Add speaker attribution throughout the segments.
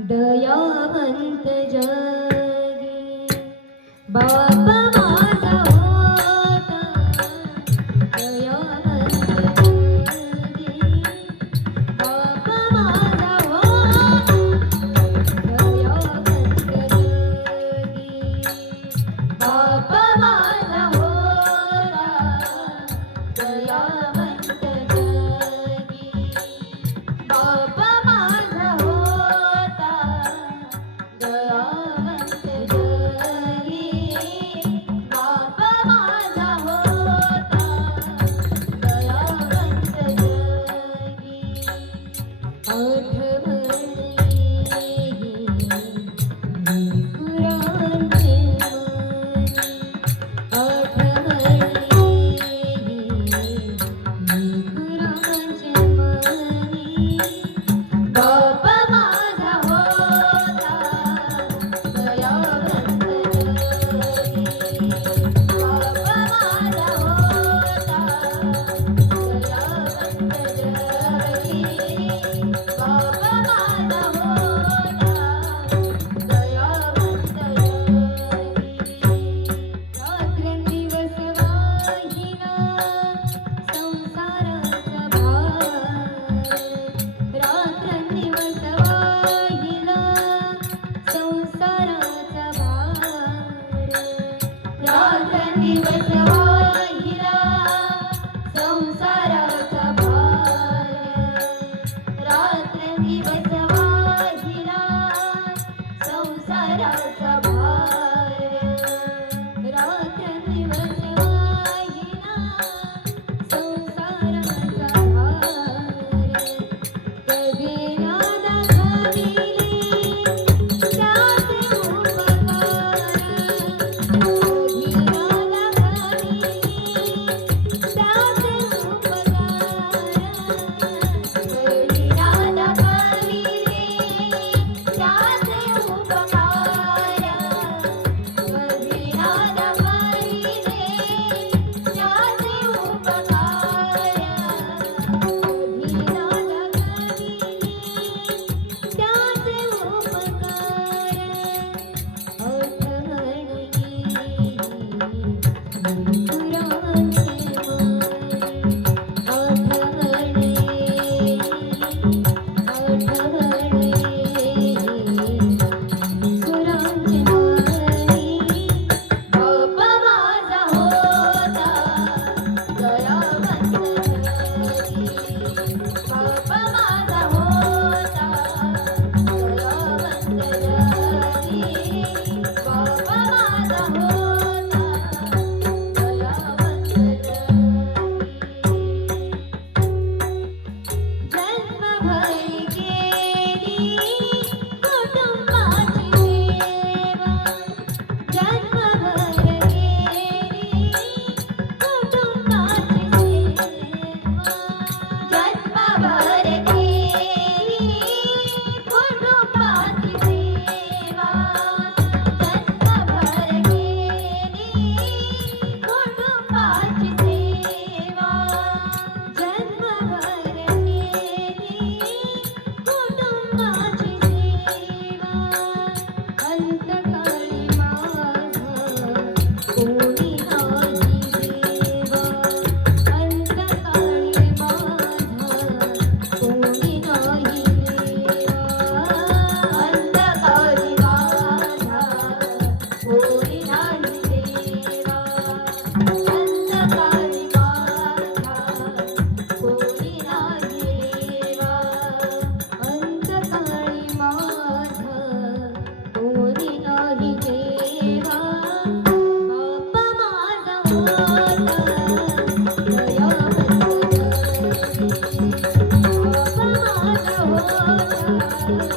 Speaker 1: दयावन्त जगे। बाबा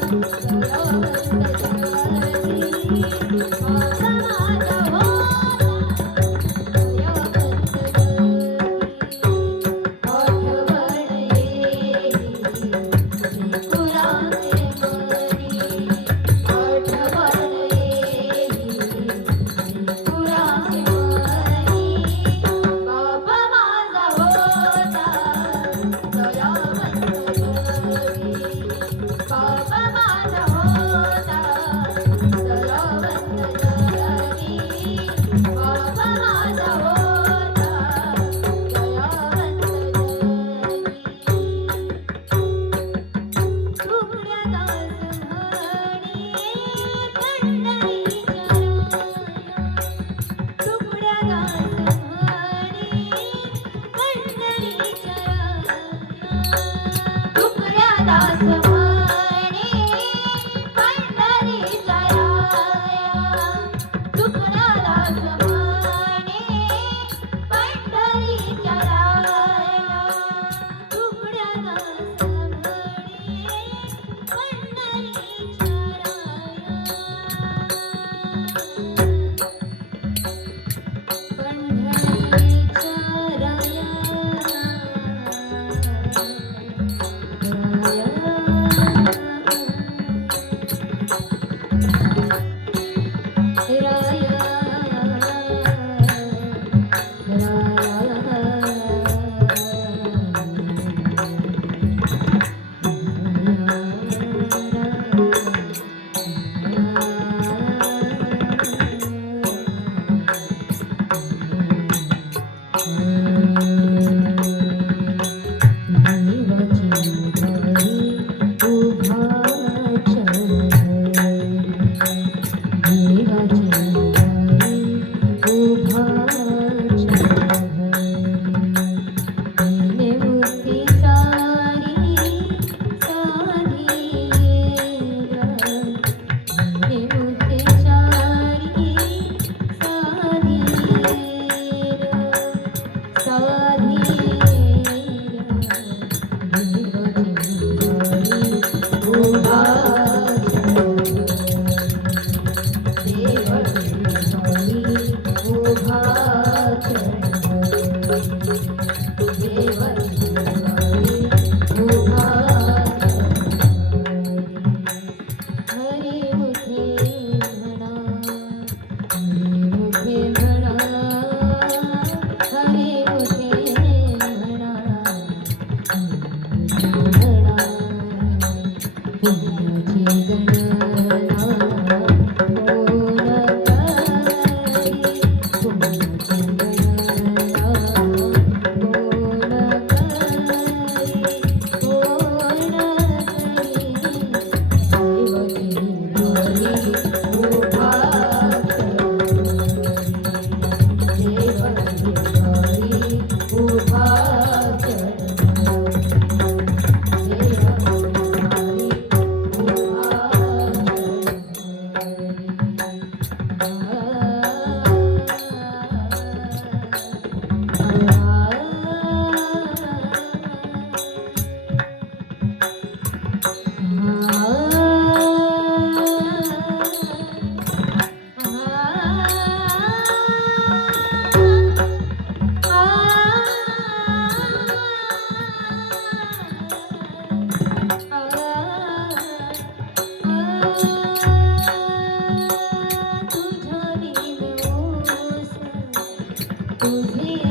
Speaker 1: Ela vai ajudar. 啊 Mm-hmm. Mm-hmm.